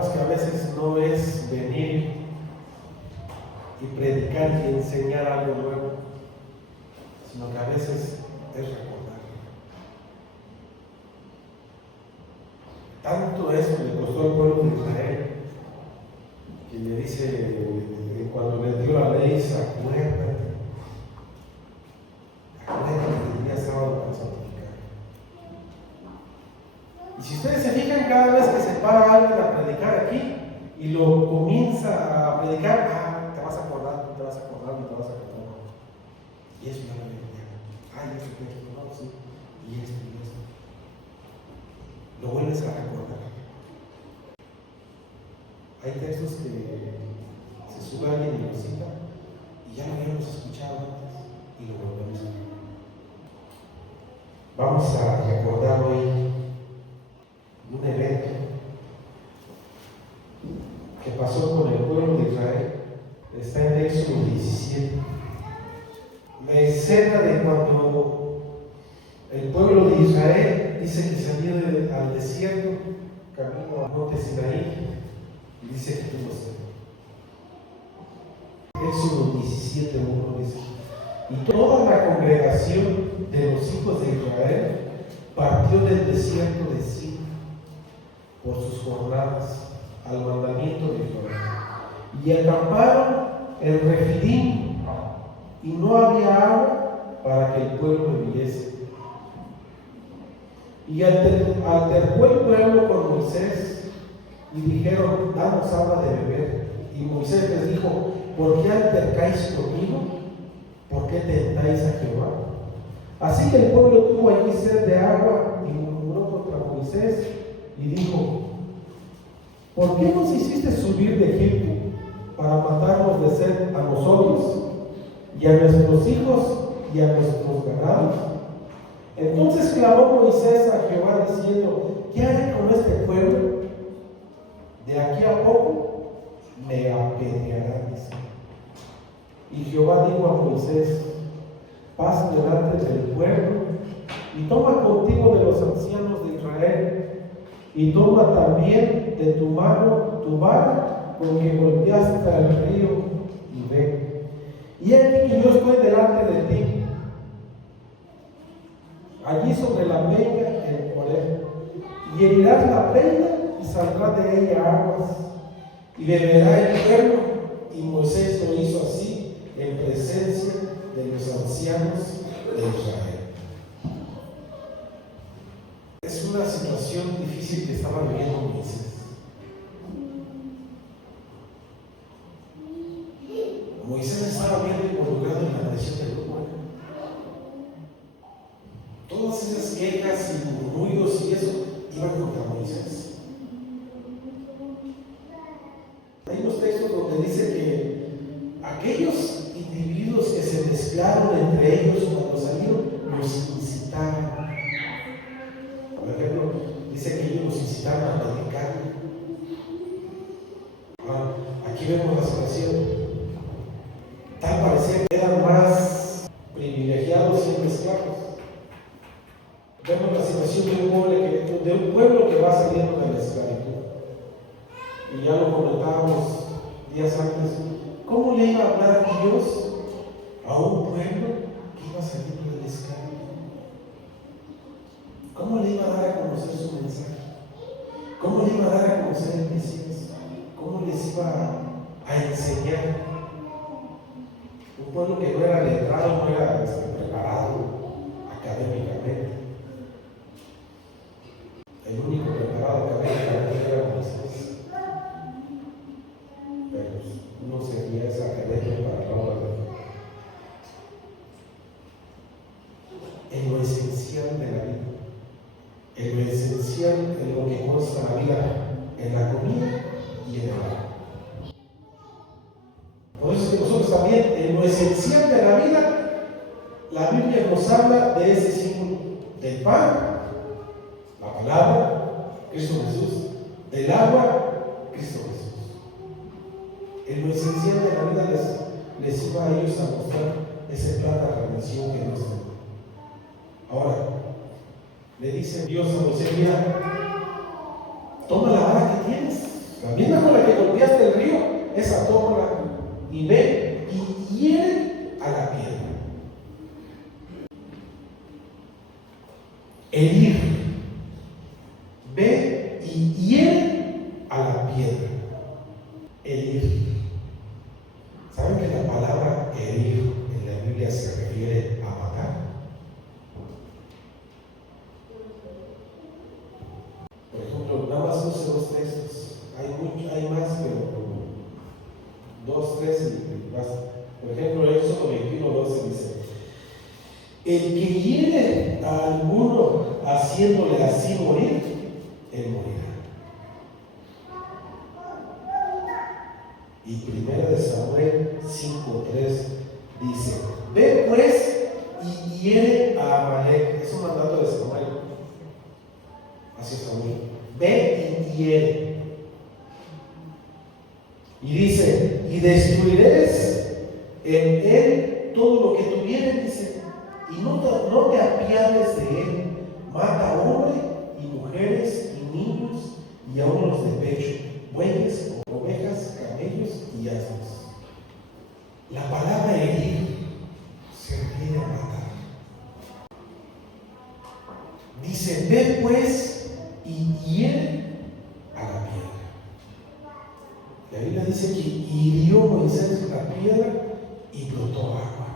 comentábamos que a veces no es venir y predicar y enseñar algo nuevo, sino que a veces es recordar. Tanto eso le costó al pueblo de Israel, que le dice, cuando le dio la ley, se acuérdate que el día sábado para santificar. Y si ustedes se fijan, cada vez que se para alguien a predicar aquí y lo comienza a predicar, te vas a acordar, te vas a acordar, te vas a acordar. Y eso ya lo leía. Ay, eso que no, sí. Y esto. Lo vuelves a recordar. Hay textos que se sube alguien y lo cita y ya lo habíamos escuchado antes y lo volvemos a ver. Vamos a recordar hoy un evento que pasó con el pueblo de Israel. Está en Éxodo 17. La escena de cuando el pueblo de Israel dice que salió al desierto, camino al monte Sinaí, y dice que tuvo sed. Éxodo 17:1 dice: y toda la congregación de los hijos de Israel partió del desierto de Sin por sus jornadas al mandamiento de Jehová, y acamparon en Refidim, y no había agua para que el pueblo bebiese. Y altercó el pueblo con Moisés y dijeron: danos agua de beber. Y Moisés les dijo: ¿por qué altercáis conmigo? ¿Por qué tentáis a Jehová? Así que el pueblo tuvo allí sed de agua y murmuró contra Moisés y dijo: ¿por qué nos hiciste subir de Egipto para matarnos de sed a nosotros y a nuestros hijos y a nuestros ganados? Entonces clamó Moisés a Jehová diciendo: ¿qué haré con este pueblo? De aquí a poco me apedrearán. Y Jehová dijo a Moisés: pasa delante del pueblo y toma contigo de los ancianos de Israel, y toma también de tu mano tu vara con que golpeaste al río, y ve. Y aquí que yo estoy delante de ti, allí sobre la peña en Horeb, y herirás la peña y saldrá de ella aguas, y beberá el pueblo. Y Moisés lo hizo así en presencia de los ancianos de Israel. Es una situación difícil que estaba viviendo Moisés. Moisés estaba bien involucrado en la nación del pueblo. Todas esas quejas y murmullos y eso iban contra Moisés. Hay unos textos donde dice que aquellos individuos que se mezclaron entre ellos cuando salieron, los incitaron. Por ejemplo, dice que ellos los incitaron a predicar. Aquí vemos la situación. Tal parecía que eran más privilegiados y esclavos. Vemos la situación de un pueblo que va saliendo de la esclavitud. Y ya lo comentábamos días antes. ¿Cómo le iba a hablar Dios a un pueblo que iba saliendo de la esclavitud? ¿Cómo le iba a dar a conocer su mensaje? ¿Cómo le iba a dar a conocer el Mesías? ¿Cómo les iba a enseñar? Un pueblo que no era letrado, no era preparado académicamente. El único preparado académicamente era Moisés. Pero no sería esa academia para la obra de Dios. En lo esencial de la vida, en lo esencial en lo que consta la vida, en la comida y en el agua. Por eso es que nosotros también, en lo esencial de la vida, la Biblia nos habla de ese símbolo del pan, la palabra, Cristo Jesús, del agua, Cristo Jesús. En lo esencial de la vida les iba a ellos a mostrar ese plan de redención que Dios tiene. Ahora, le dice Dios a Moisés: mira, toma la vara que tienes La misma con la que golpeaste el río, esa tómala y ve y hiere a la piedra. Herir. Ve y hiere a la piedra. Herir. ¿Saben que la palabra herir en la Biblia se refiere a matar? Por ejemplo, nada más use dos textos. Hay más, pero dos, tres y más. Por ejemplo, Éxodo 21:12 dice: el que hiere a alguno haciéndole así morir, él morirá. Y 1 Samuel 5:3 dice: ve pues y hiere a Amalek. Es un mandato de Samuel hacia Samuel. Ve y hiere. Y dice: y destruiréis en él todo lo que tuviere, dice, y no te apiades de él. Mata a hombre y mujeres y niños y aun los de pecho, bueyes, ovejas, camellos y asnos. La palabra herir se refiere a matar. Dice: ve pues y hiere a la piedra. La Biblia dice que hirió Moisés la piedra y brotó agua,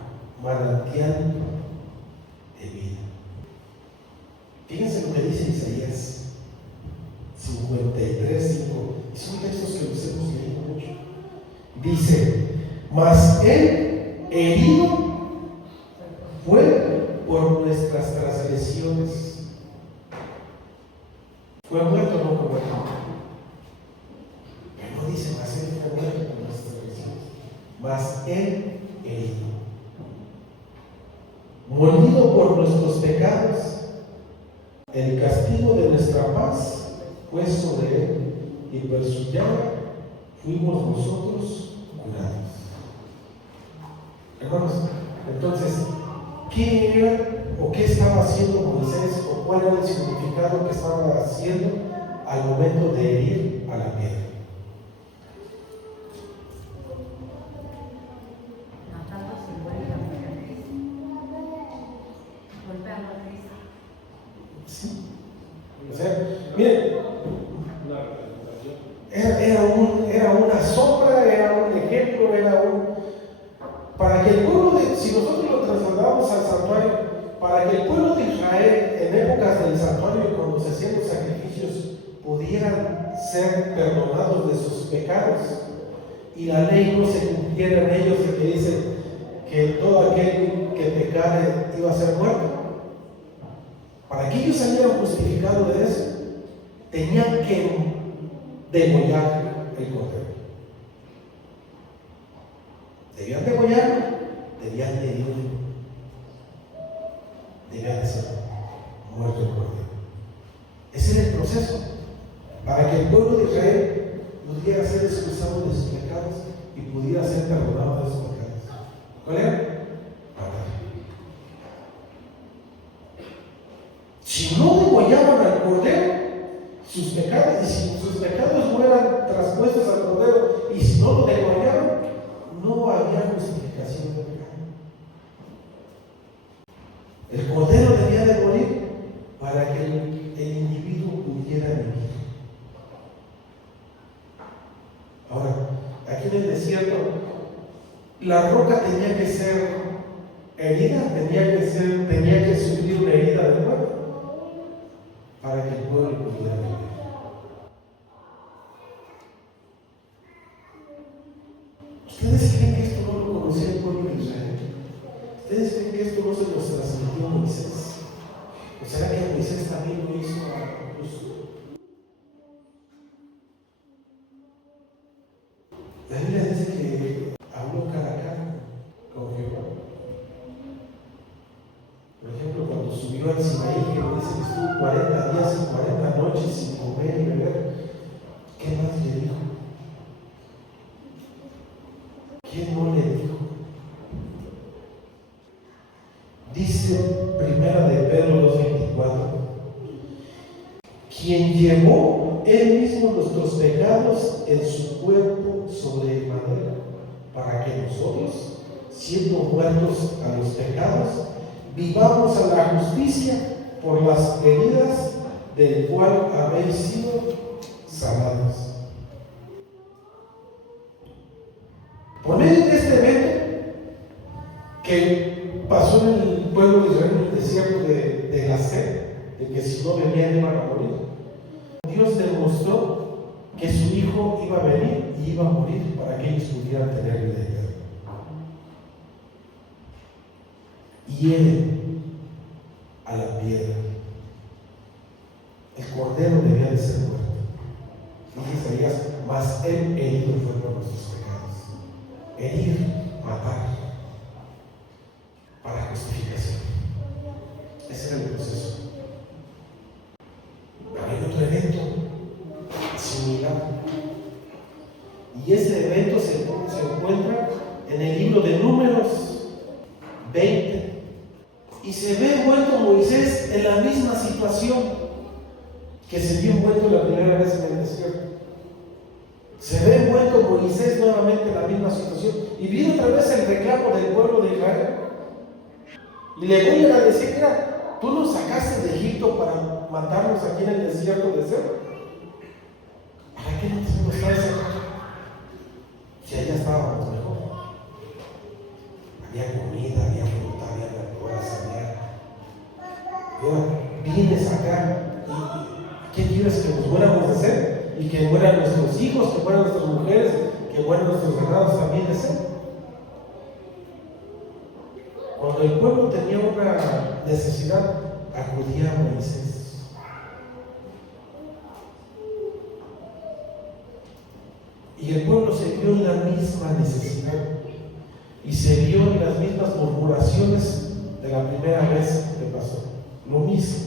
manantial de vida. Fíjense lo que dice Isaías 53:5. Y son textos que los hemos leído mucho. Dice: mas él herido fue por nuestras transgresiones. Fue muerto, no fue muerto. Pero no dice: mas él fue muerto por nuestras transgresiones. Mas él herido, molido por nuestros pecados. El castigo de nuestra paz fue sobre él, y por su llaga fuimos nosotros curados. Hermanos, entonces, ¿qué era o qué estaba haciendo Moisés, o cuál era el significado que estaba haciendo al momento de herir a la piedra? Sí. O sea, miren, era una sombra, era un ejemplo, para que el pueblo si nosotros lo trasladamos al santuario, para que el pueblo de Israel en épocas del santuario, cuando se hacían los sacrificios, pudieran ser perdonados de sus pecados y la ley no se cumpliera en ellos, de que dice que todo aquel que pecare iba a ser muerto. Para que ellos salieran justificados de eso, tenían que degollar el cordero. Debían degollarlo, debían de herirlo, debían de ser muerto el cordero. Ese era el proceso para que el pueblo de Israel pudiera ser expulsado de sus pecados y pudiera ser perdonado de sus pecados. ¿Cuál era? Si no degollaban al cordero, sus pecados, y si sus pecados no eran traspuestos al cordero, y si no lo degollaban, no había justificación de pecado. El cordero debía de morir para que el individuo pudiera vivir. Ahora, aquí en el desierto, la roca tenía que ser herida, tenía que sufrir una herida de muerte para que el pueblo pudiera vivir. ¿Ustedes creen que esto no lo conocía el pueblo de Israel? ¿Ustedes creen que esto no se los transmitió Moisés? ¿O será que Moisés también lo hizo a Josué? La Biblia dice que habló cara a cara con Jehová. Por ejemplo, cuando subió al Sinaí, que dice que estuvo 40 días y 40 noches sin comer y beber, ¿qué más le dijo? ¿Quién no le dijo? Dice 1 de Pedro 2:24, quien llevó Él mismo nuestros pecados en su cuerpo sobre el madero, para que nosotros, siendo muertos a los pecados, vivamos a la justicia por las heridas del cual habéis sido sanados. Por medio de este evento que pasó en el pueblo de Israel en el desierto de la sed, de que si no bebían iban a morir, Dios demostró que su Hijo iba a venir y iba a morir para que ellos pudieran tener vida eterna. Hiere a la piedra. El cordero debía de ser muerto. Dice Isaías, mas él herido fue por nuestros pecados. Herir, matar, para justificación. Ese era el proceso. Pero hay otro evento similar. Y ese evento se encuentra en el libro de Números 20. Y se ve envuelto Moisés en la misma situación que se vio envuelto la primera vez en el desierto. Se ve envuelto Moisés nuevamente en la misma situación. Y viene otra vez el reclamo del pueblo de Israel. Y le vuelven a decir, mira, tú nos sacaste de Egipto para matarnos aquí en el desierto de Zer. ¿Para qué no nos traes acá? Si allá estábamos mejor. Había comida, había fruta, había verduras, y ahora vienes acá y ¿qué quieres que nos muéramos de sed? Y que mueran nuestros hijos, que mueran nuestras mujeres, que mueran nuestros ganados también de sed. Cuando el pueblo tenía una necesidad, acudía a Moisés. Y el pueblo se vio en la misma necesidad y se vio en las mismas murmuraciones de la primera vez que pasó. Lo mismo.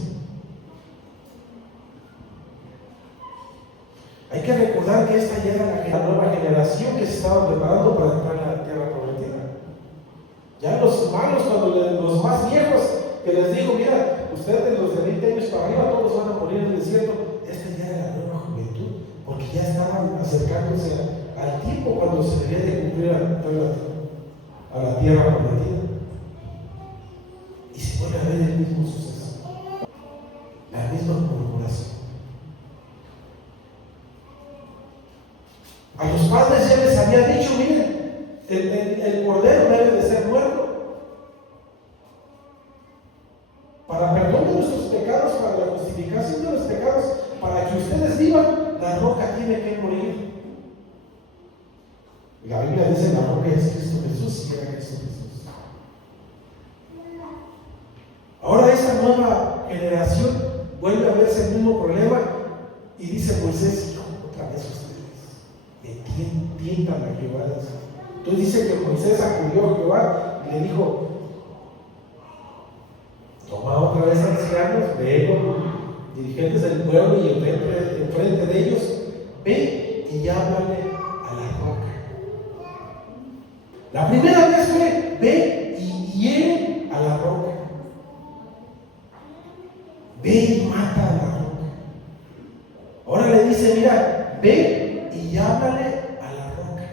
Hay que recordar que esta ya era la nueva generación que se estaba preparando para entrar en la tierra prometida. Ya los malos, los más viejos, que les digo, mira, ustedes los de 20 años para arriba, todos van a morir en el desierto. Esta ya era la nueva juventud, porque ya estaban acercándose al tiempo cuando se debía de cumplir a la tierra prometida. Y se vuelve a ver el mismo suceso, la misma murmuración. A los padres ya les había dicho, miren, el cordero debe de ser muerto para perdón de nuestros pecados, para la justificación de los pecados, para que ustedes vivan, la roca tiene que morir. La Biblia dice la roca es Cristo Jesús, y era Cristo Jesús. Ahora esta nueva generación vuelve a verse el mismo problema y dice Moisés, otra vez ustedes me tientan a Jehová. Entonces dice que Moisés acudió a Jehová y le dijo, toma otra vez ancianos, ve con dirigentes del pueblo y enfrente de ellos, ve y háblale a la roca. La primera vez fue, ve y hiere a la roca. Ve y mata a la roca. Ahora le dice, mira, ve y háblale a la roca.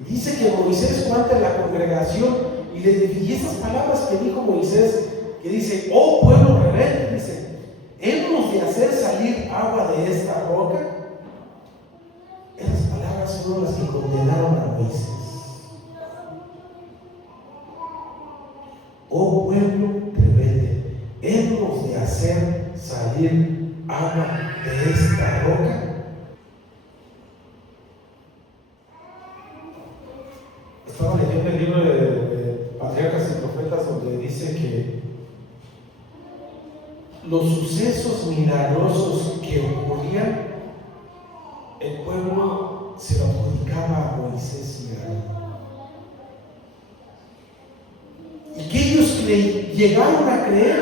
Y dice que Moisés fue ante la congregación y esas palabras que dijo Moisés, que dice, oh pueblo rebelde, dice, hemos de hacer salir agua de esta roca. Esas palabras fueron las que condenaron a Moisés. Oh pueblo rebelde, hemos de hacer salir agua de esta roca. Estaba leyendo el libro de Patriarcas y Profetas, donde dice que los sucesos milagrosos que ocurrían, el pueblo se lo adjudicaba a Moisés y a Aarón. Y que ellos llegaron a creer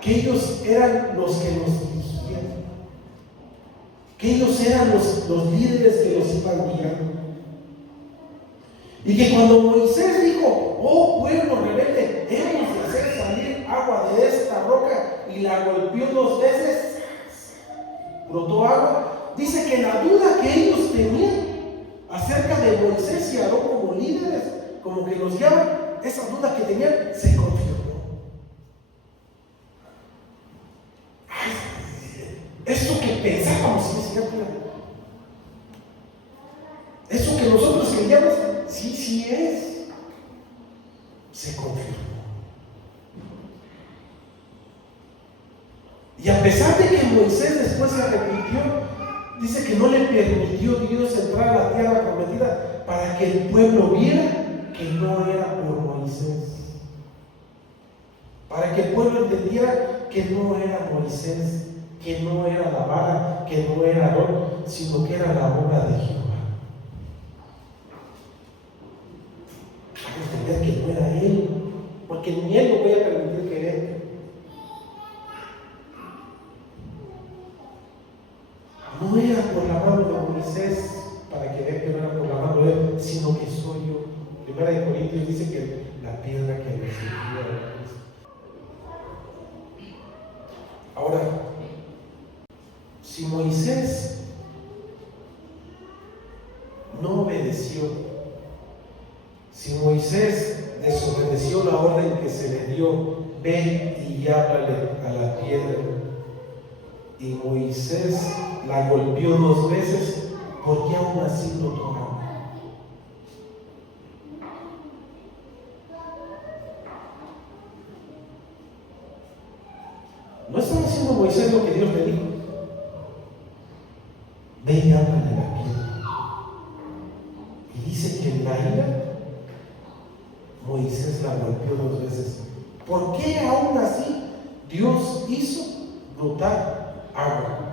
que ellos eran los que los dirigían, que ellos eran los líderes que los iban guiando. Y que cuando Moisés dijo, oh pueblo rebelde, hemos de hacer salir agua de esta roca, y la golpeó 2 veces, brotó agua. Dice que la duda que ellos tenían acerca de Moisés y Aarón como líderes, como que los guiaban, esa duda que tenían se confirmó. Eso que pensábamos, sí es cierto. Eso que nosotros creíamos, sí es. Se confirmó. Y a pesar de que Moisés después se arrepintió, dice que no le permitió Dios entrar a la tierra prometida para que el pueblo viera que no era por Moisés. Para que el pueblo entendiera que no era Moisés, que no era la vara, que no era Aarón, sino que era la obra de Jehová. Hay que entender que no era él, porque ni él lo voy a permitir que entre. No era por la mano de Moisés, para que vean que no era por la mano de él, sino que soy yo. Primera de Corintios dice que la piedra que me sirvió era Cristo. Ahora, si Moisés no obedeció, si Moisés desobedeció la orden que se le dio, ve y háblale a la piedra, y Moisés la golpeó 2 veces, ¿por qué aún así no tomaba? No estaba haciendo Moisés lo que Dios le dijo. Ve y háblale a la piedra. Y dice que en la ira Moisés la golpeó 2 veces. ¿Por qué aún así Dios hizo brotar agua?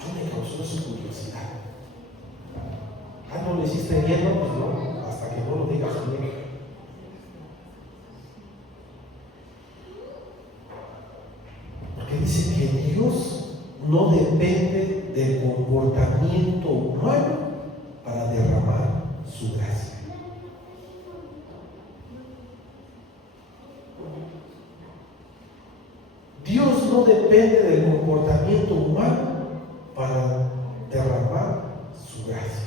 Yo me causó su curiosidad. ¿No lo hiciste bien? No, pues no, hasta que no lo digas bien. Porque dice que Dios no depende del comportamiento humano para derramar su gracia. Dios no depende del comportamiento humano para derramar su gracia.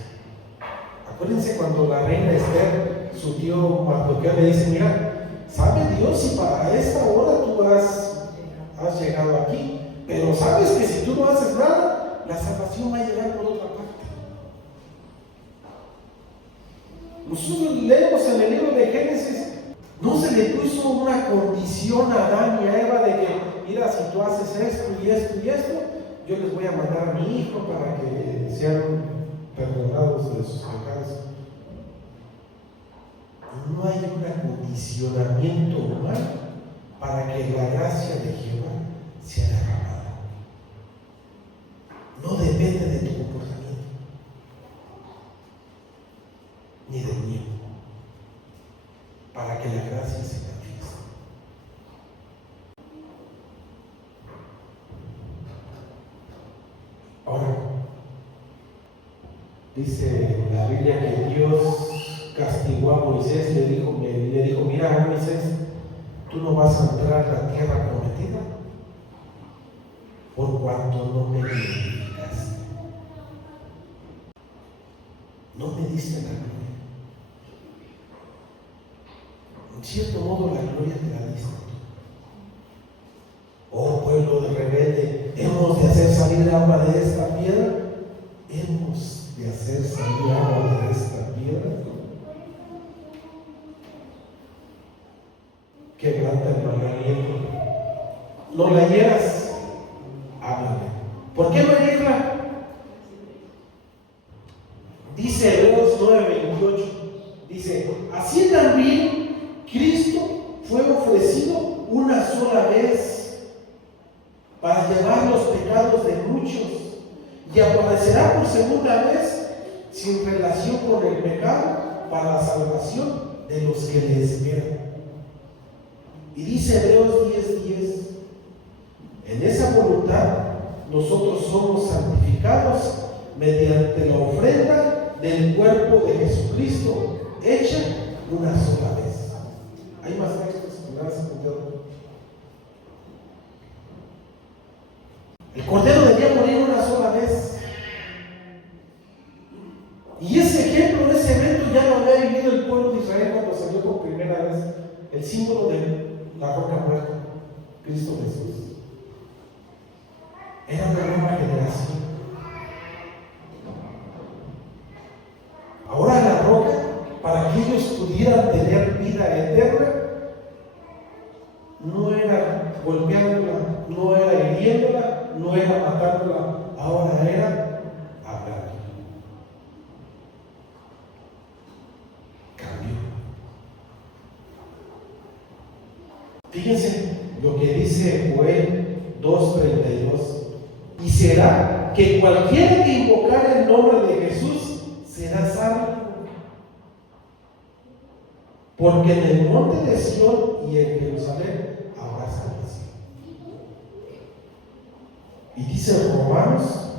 Acuérdense cuando la reina Esther, su tío Mardoqueo le dice, mira, sabe Dios si para esta hora tú has llegado aquí, pero sabes que si tú no haces nada, la salvación va a llegar por otra parte. Nosotros leemos en el libro de Génesis, no se le puso una condición a Adán y a Eva de que, mira, si tú haces esto y esto y esto, yo les voy a mandar a mi hijo para que sean perdonados de sus pecados. No hay un acondicionamiento humano para que la gracia de Jehová sea derramada. No depende de tu comportamiento, ni del mío, para que la gracia se manifieste. Ahora, dice la Biblia que Dios castigó a Moisés y le dijo, mira Moisés, tú no vas a entrar a la tierra prometida por cuanto no me glorificaste. No me diste la gloria. En cierto modo la gloria te la diste tú. Oh pueblo de rebelde, hemos de hacer salir agua de esta piedra. Hemos de hacer salir agua de esta piedra. Quebranta el mandamiento. No la hieras, háblale. ¿Por qué no hierla? Dice Hebreos 9:28. Dice, así también Cristo fue ofrecido una sola vez para llevar los pecados de muchos y aparecerá por segunda vez sin relación con el pecado para la salvación de los que le esperan. Y dice Hebreos 10:10, en esa voluntad nosotros somos santificados mediante la ofrenda del cuerpo de Jesucristo, hecha una sola vez. Hay más textos que me has apuntado. El cordero debía morir una sola vez. Y ese ejemplo, ese evento ya lo había vivido el pueblo de Israel cuando salió por primera vez el símbolo de la roca muerta, Cristo Jesús. Era una nueva generación. Ahora la roca, para que ellos pudieran tener vida eterna, no era golpeándola, no era hiriéndola, no era matándola, ahora era hablando. Cambió. Fíjense lo que dice Joel 2:32. Y será que cualquiera que invocar el nombre de Jesús será salvo. Porque en el monte de Sión y en Jerusalén habrá salvación. Y dice Romanos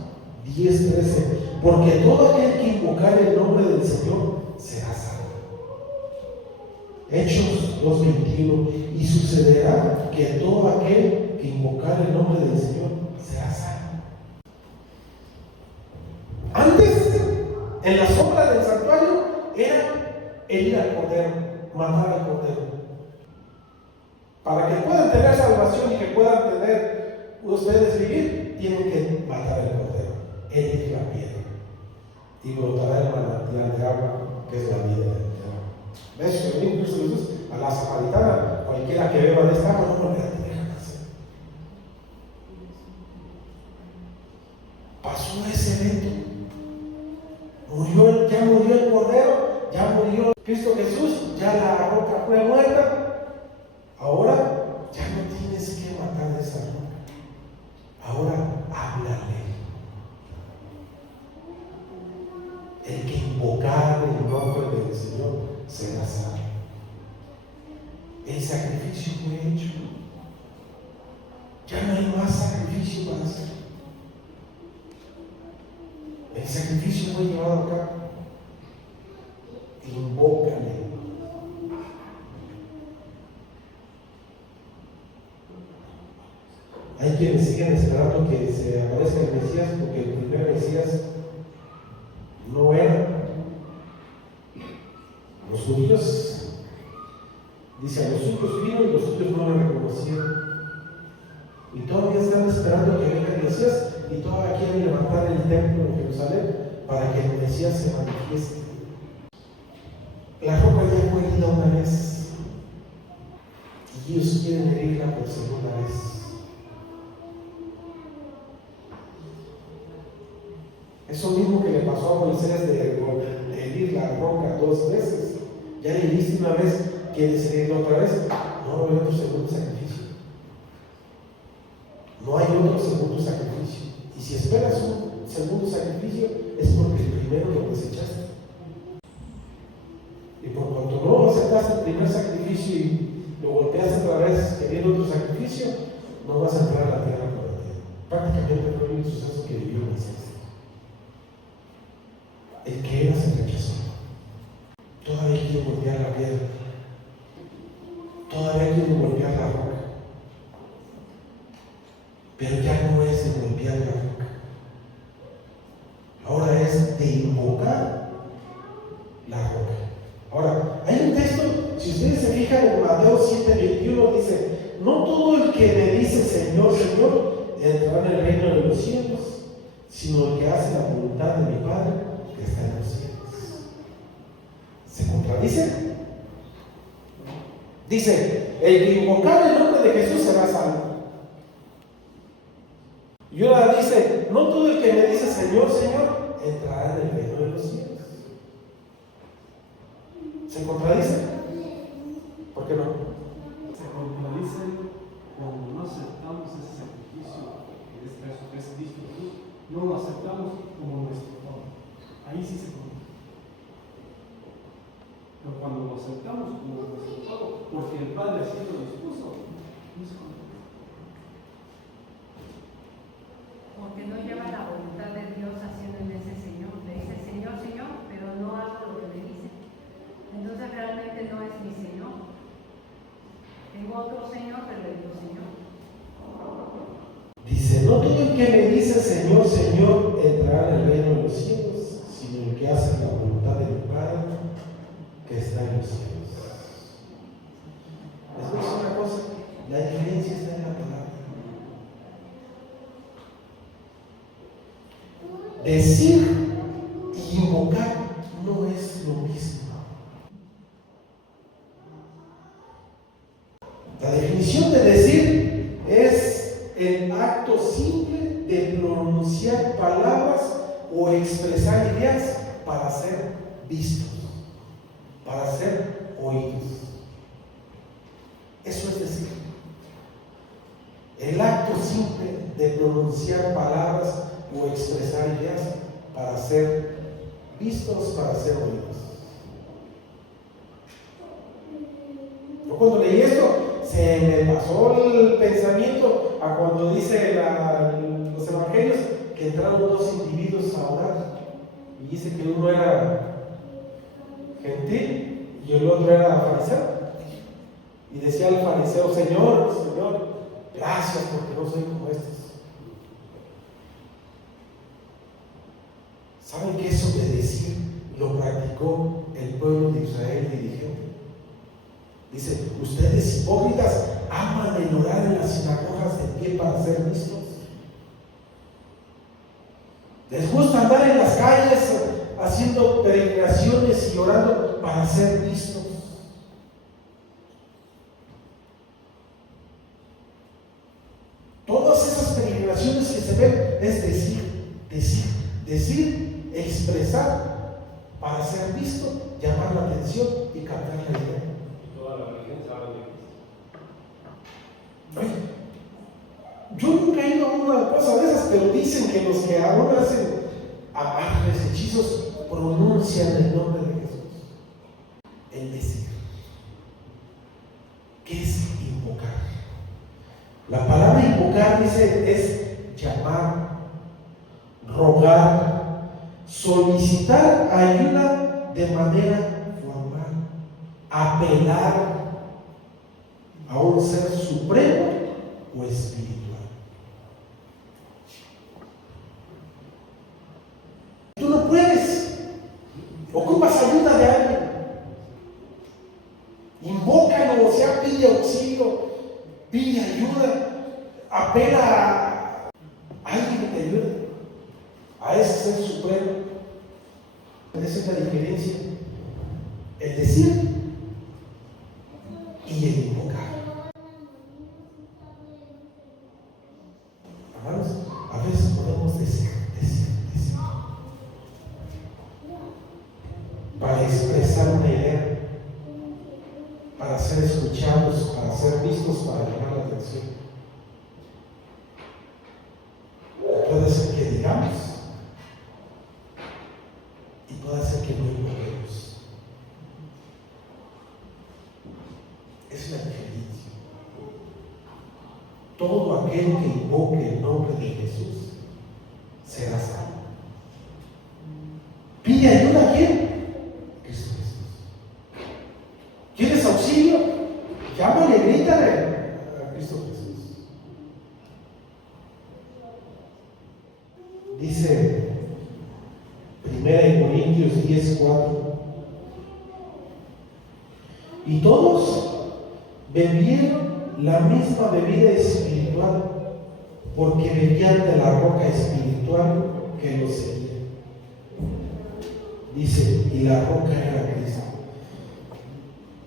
10:13, porque todo aquel que invocar el nombre del Señor será salvo. Hechos 2:21, y sucederá que todo aquel que invocar el nombre del Señor será salvo. Antes, en la sombra del santuario, era el ir al cordero, matar al cordero. Para que puedan tener salvación y que puedan tener ustedes vivir, tienen que matar al cordero, herir la piedra, y brotará el manantial de agua, que es la vida de agua. ¿Ves? Que incluso Jesús a la samaritana, cualquiera que beba de esta agua no volverá a tener cáncer. Pasó ese evento. Ya murió el cordero, ya murió Cristo Jesús, ya la roca fue muerta. Ahora ya no tienes que matar esa roca. Ahora háblale. El que invocar el nombre del Señor será salvo. El sacrificio fue hecho. Ya no hay más sacrificio para hacer. El sacrificio fue llevado a cabo. Invócale. Hay quienes siguen esperando que se aparezca el Mesías, porque el primer Mesías no era. Los judíos, dice, a los suyos vino y los suyos no lo reconocieron. Y todavía están esperando que venga el Mesías y todavía quieren levantar el templo en Jerusalén para que el Mesías se manifieste. La roca ya fue herida una vez y ellos quieren herirla por segunda vez. Eso mismo que le pasó a Moisés de herir la roca 2 veces. Ya le heriste una vez, ¿quieres herirla otra vez? No hay otro segundo sacrificio. No hay otro segundo sacrificio. Y si esperas un segundo sacrificio, es porque el primero lo desechaste. Y por cuanto no aceptaste el primer sacrificio y lo golpeaste otra vez queriendo otro sacrificio, no vas a entrar a la tierra prometida. Prácticamente fue el suceso que vivió Moisés. El que era se rechazó. Todavía quiere golpear la piedra. Todavía quiere golpear la roca. Pero ya no es de golpear la roca. Ahora es de invocar la roca. Ahora, hay un texto, si ustedes se fijan en Mateo 7:21, dice: no todo el que me dice Señor, Señor, entrará en el reino de los cielos, sino el que hace la voluntad de mi Padre que está en los cielos. ¿Se contradice? Dice: el que invocar el nombre de Jesús será salvo. Y ahora dice: no todo el que me dice Señor, Señor, entrará en el reino de los cielos. ¿Se contradice? ¿Por qué no? Se contradice cuando no aceptamos ese sacrificio, en este caso que es Cristo Jesús, no lo aceptamos como nuestro todo. Ahí sí se contradice. Pero cuando lo aceptamos como nuestro todo, porque el Padre así lo dispuso, no se contradice. Porque no lleva la voluntad de Dios haciendo en ese Señor. Le dice Señor, Señor, pero no hago lo que me dice. Entonces realmente no es mi Señor. decir y invocar no es lo mismo. La definición de decir es el acto simple de pronunciar palabras o expresar ideas para ser vistos, para ser oídos. Eso es decir. El acto simple de pronunciar palabras o expresar ideas para ser vistos, para ser oídos. Yo cuando leí esto, se me pasó el pensamiento a cuando dice los evangelios que entraron dos individuos a orar y dice que uno era gentil y el otro era fariseo. Y decía el fariseo: Señor, Señor, gracias porque no soy como estos. ¿Saben que eso de decir lo practicó el pueblo de Israel dirigente? Dice: ustedes hipócritas aman el orar en las sinagogas de pie para ser vistos. Les gusta andar en las calles haciendo peregrinaciones y orando para ser vistos. Todas esas peregrinaciones que se ven es decir, expresar para ser visto, llamar la atención y captar la idea. Toda la religión se habla de Oye, yo nunca he ido a una cosa de esas, pero dicen que los que ahora hacen amarres, hechizos, pronuncian el nombre de Jesús. El decir. ¿Qué es invocar? La palabra invocar dice es llamar, rogar, solicitar ayuda de manera formal, apelar a un ser supremo o espiritual. Tú no puedes, ocupas ayuda de alguien, invócalo, o sea, pide auxilio, pide ayuda, apela a alguien que te ayude, a ese ser supremo. Esa es la diferencia, el decir y el invocar. Hermanos, a veces podemos decir para expresar una idea, para ser escuchados, para ser vistos, para llamar la atención. Puede ser que digamos y puede ser que no invoquemos. Es la diferencia. Todo aquel que invoque el nombre de Jesús será salvo. ¿Pide ayuda a quién? Cristo Jesús. ¿Quieres auxilio? Llámale, grítale a Cristo Jesús. Dice 1 Corintios 10:4: y todos bebieron la misma bebida espiritual, porque bebían de la roca espiritual que los seguía. Dice, y la roca era Cristo.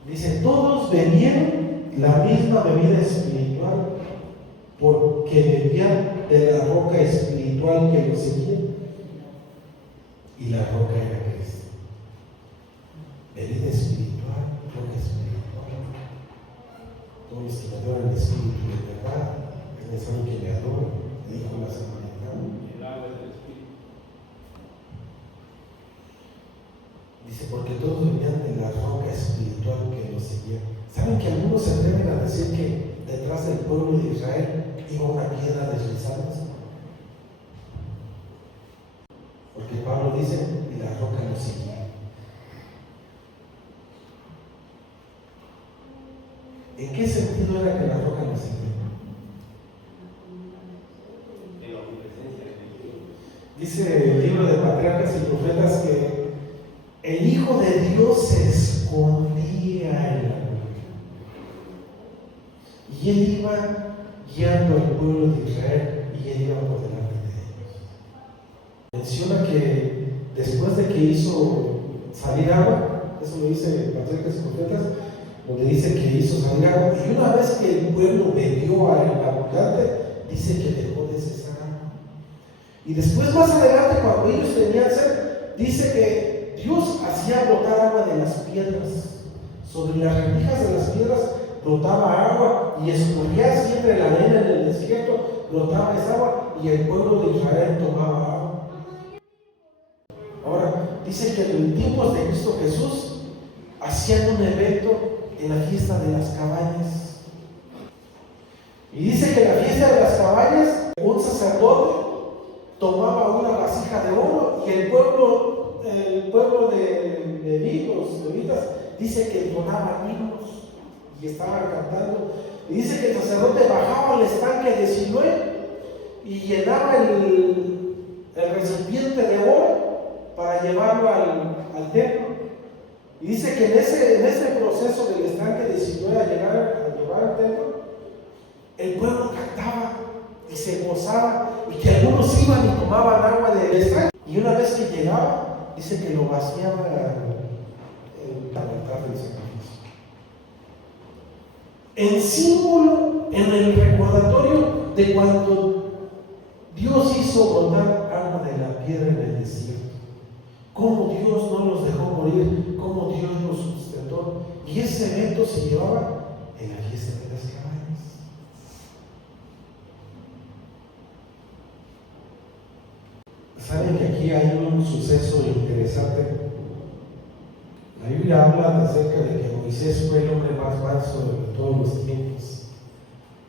Dice, todos bebieron la misma bebida espiritual, porque bebían de la roca espiritual que los seguía, y la roca era Cristo. Bebida espiritual, roca espiritual. Todos los que adoran el Espíritu de verdad, es necesario que le adoren, dijo la samaritana. el agua del Espíritu. Dice, porque todos venían de la roca espiritual que los seguía. ¿Saben que algunos se atreven a decir que detrás del pueblo de Israel iba una piedra deslizando? Porque Pablo dice, y la roca los seguía. ¿En qué sentido era que la roca los seguía? En la omnipresencia de Dios. Dice el libro de Patriarcas y Profetas que el Hijo de Dios se escondía en la nube y él iba guiando al pueblo de Israel y él iba por delante de ellos. Menciona que después de que hizo salir agua, eso lo dice Patriarcas y Profetas, donde dice que hizo salir agua, y una vez que el pueblo bebió al abundante, dice que dejó de cesar agua. Y después, más adelante, cuando ellos tenían sed, dice que Dios hacía brotar agua de las piedras. Sobre las rendijas de las piedras brotaba agua y escurría siempre la arena en el desierto, brotaba esa agua y el pueblo de Israel tomaba agua. Ahora, dice que en tiempos de Cristo Jesús hacían un evento en la fiesta de las cabañas. Y dice que en la fiesta de las cabañas un sacerdote tomaba una vasija de oro y el pueblo de los levitas, dice que entonaban himnos y estaban cantando. Y dice que el sacerdote bajaba al estanque de Siloé y llenaba el recipiente de oro para llevarlo al templo. Y dice que en ese proceso del estanque de Siloé a llevar al templo, el pueblo cantaba y se gozaba, y que algunos iban y tomaban agua del estanque. Y una vez que llegaba, dice que lo vaciaban en el altar del sacrificio. En símbolo, en el recordatorio de cuando Dios hizo brotar agua de la piedra en el desierto. Cómo Dios no los dejó morir, cómo Dios los sustentó. Y ese evento se llevaba en la fiesta de las cabañas. Saben que aquí hay un suceso interesante. La Biblia habla acerca de que Moisés fue el hombre más manso de todos los tiempos.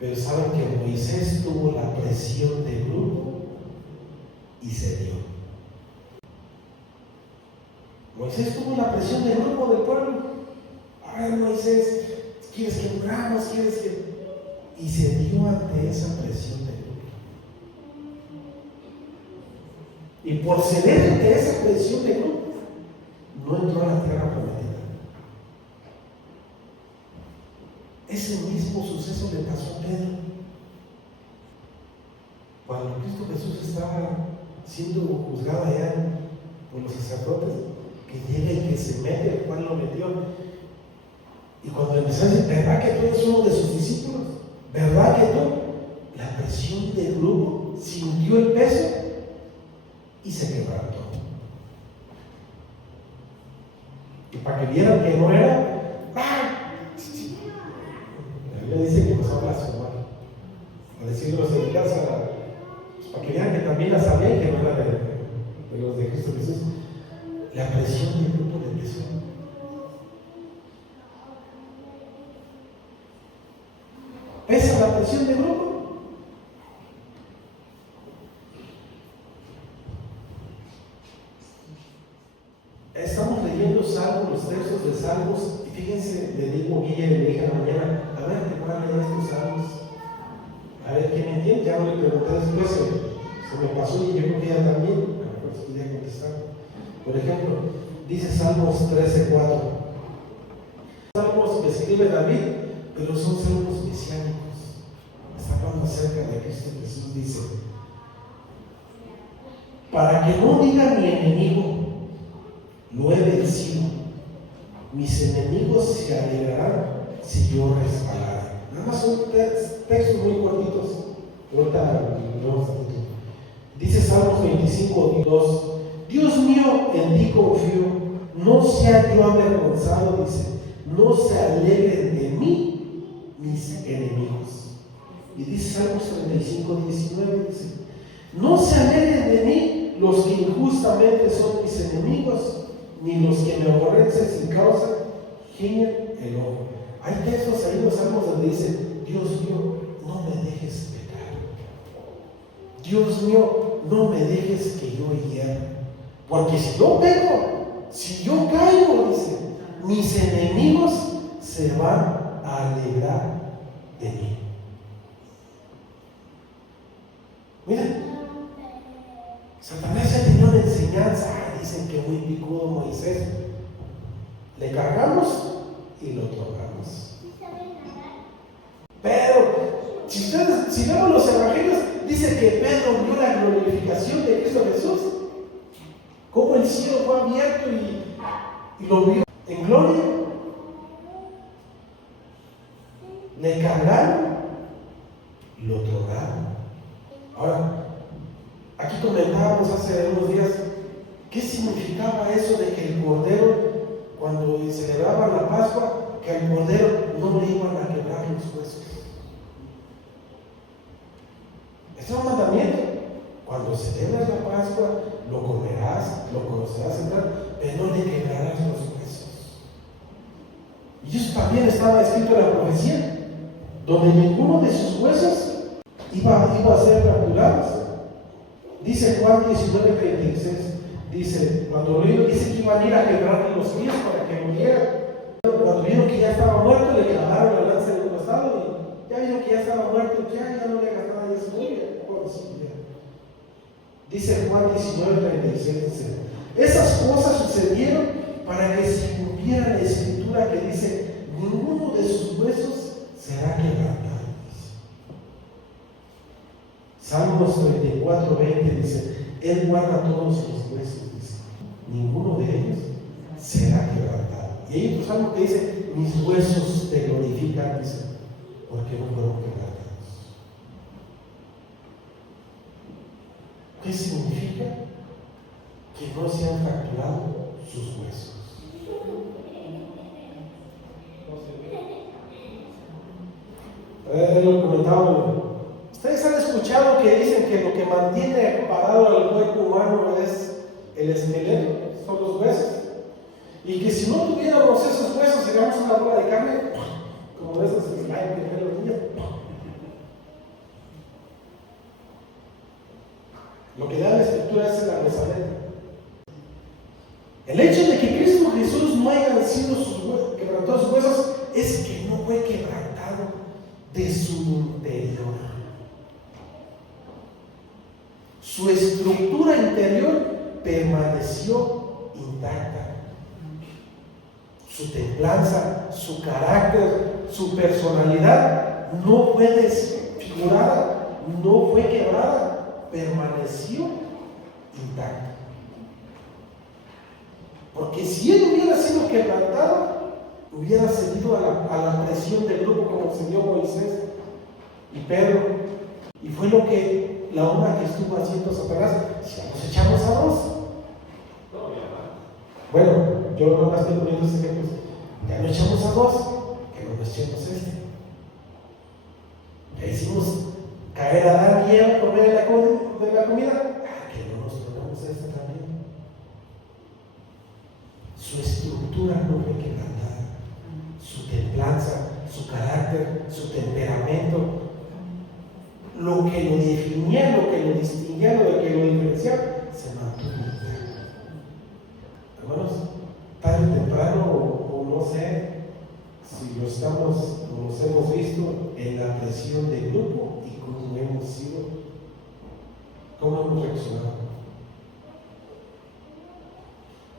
Pero saben que Moisés tuvo la presión del grupo y se dio. Moisés tuvo la presión del grupo del pueblo. A ver, Moisés, ¿quieres que muramos? ¿Quieres que...? Y se dio ante esa presión del grupo. Y por ceder ante esa presión del grupo, no entró a la tierra prometida. Ese mismo suceso le pasó a Pedro. Cuando Cristo Jesús estaba siendo juzgado allá por los sacerdotes, que llega y que se mete, el cual lo metió. Y cuando empezó a decir, ¿verdad que tú eres uno de sus discípulos? ¿Verdad que tú? La presión del grupo sintió el peso y se quebrantó. Y para que vieran que no era, la Biblia dice que empezó a blasfemar, a decir groserías, para que vean que también la sabía y que no era de los de Cristo Jesús. La presión del grupo le empezó. ¿Pesa la presión del grupo? Estamos leyendo Salmos, los textos de Salmos, y fíjense, le digo a Guille, le dije a la mañana, a ver, ¿te puedo leer estos Salmos? A ver, ¿quién me entiende? Ya no le pregunté después, se me pasó y yo creo que ella también, a lo mejor podía contestar. Por ejemplo, dice Salmos 13:4. Salmos que escribe David, pero son salmos mesiánicos. Está hablando acerca de Cristo Jesús, dice, para que no diga mi enemigo, lo he vencido, mis enemigos se alegrarán si yo resbalara. Nada más son textos muy cortitos. Ahorita vamos a ver. Dice Salmos 25:2. Dios mío, en ti confío, no sea yo avergonzado, dice, no se alegren de mí mis enemigos. Y dice Salmos 35:19, dice, no se alegren de mí los que injustamente son mis enemigos, ni los que me aborrecen sin causa, giñen el ojo. Hay textos ahí en los Salmos donde dice, Dios mío, no me dejes pecar. Dios mío, no me dejes que yo hierre. Porque si yo peco, si yo caigo, dice, mis enemigos se van a alegrar de mí. Miren, Satanás ya tenía una enseñanza. Dicen que muy picudo Moisés. Le cargamos y lo tocamos. Pero, si vemos los evangelios, dice que Pedro vio la glorificación de Cristo Jesús cómo el cielo fue abierto y lo vio en gloria. Le cargaron y lo drogaron. Ahora, aquí comentábamos hace unos días qué significaba eso de que el Cordero, cuando celebraban la Pascua, que al Cordero no le iban a quebrar los huesos. Ese es un mandamiento. Cuando celebras la Pascua, lo comerás, lo conocerás, pero no le quebrarás los huesos. Y eso también estaba escrito en la profecía, donde ninguno de sus huesos iba a ser fracturados. Dice Juan 19:36, dice, cuando lo vieron, dice que iban a ir a quebrarle los pies para que muriera. Cuando vieron que ya estaba muerto, le clavaron la lanza en un costado y ya vieron que ya estaba muerto, ya no le gastaba ni su vida. Dice Juan 19:36, dice, esas cosas sucedieron para que se cumpliera la escritura que dice, ninguno de sus huesos será quebrantado. Salmos 34:20 dice, Él guarda todos los huesos, dice, ninguno de ellos será quebrantado. Y hay otro salmo que dice, mis huesos te glorifican, dice, porque no fueron quebrantados. ¿Qué significa? Que no se han fracturado sus huesos. Lo comentaba. Ustedes han escuchado que dicen que lo que mantiene parado al cuerpo humano es el esqueleto, son los huesos. Y que si no tuviéramos esos huesos, seríamos una bola de carne, como esas que caen de los niños. Lo que da la escritura es la resaleta. El hecho de que Cristo Jesús no haya sido quebrantado sus huesos es que no fue quebrantado de su interior. Su estructura interior permaneció intacta. Su templanza, su carácter, su personalidad no fue desfigurada, no fue quebrada, permaneció intacta. Porque si él hubiera sido quebrantado, hubiera cedido a la presión del grupo como cedió Moisés y Pedro. Y fue lo que la obra que estuvo haciendo Satanás. Si nos echamos a dos. Bueno, yo no estoy poniendo ese ejemplo. Ya no echamos a dos, que no nos echemos este. Ya hicimos caer a Adán y Eva por medio de la comida. Que no nos ponemos este también. Su estructura no fue quebrantada. Su templanza, su carácter, su temperamento, lo que lo definía, lo que lo distinguía, lo que lo diferenciaba, se mantuvo intacto. Hermanos, tarde o temprano, o no sé si lo estamos o nos hemos visto en la presión del grupo y cómo hemos sido, cómo hemos reaccionado.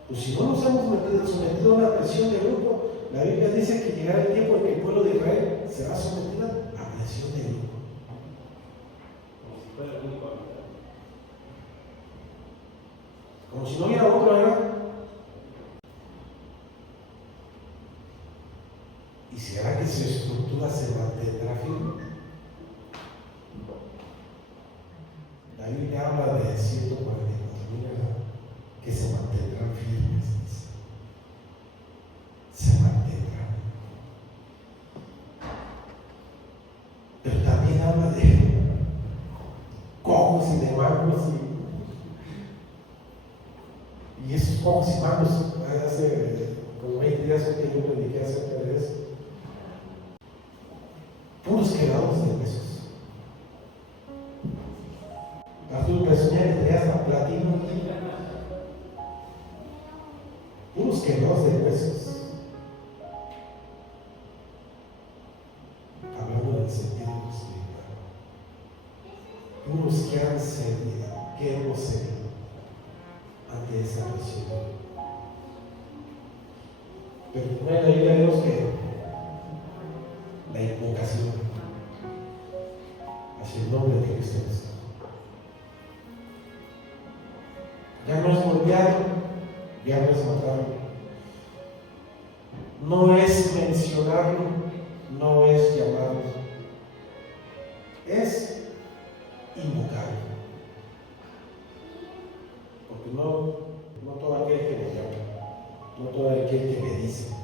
Pues si no nos hemos sometido a una presión del grupo, la Biblia dice que llegará el tiempo en que el pueblo de Israel será sometido a presión del grupo. Como si no hubiera otro, ¿verdad? ¿Y será que su estructura se mantendrá firme? La Biblia habla de 144,000, ¿verdad? Que se mantendrán firmes. Se mantendrán. Pero también habla de cojos y de mancos y esos cojos y mancos. Hace como 20 días que yo prediqué acerca de eso. Puros quebrados de huesos. Arturo Personía que tenía hasta platino. Puros quebrados de huesos. Hablando del sentido espiritual. Puros que han cedido, que hemos cedido ante esa presión. Pero no hay la Biblia de Dios que la invocación hacia el nombre de Cristo. Ya no es golpeado, ya no es matarlo, no es mencionarlo, no es llamarlo, es invocarlo. Porque no todo aquel que me llama, no todo aquel que me dice,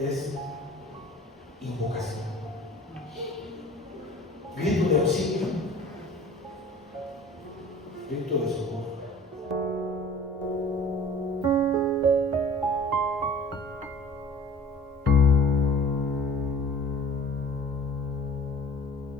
es invocación. Grito de auxilio, grito de socorro.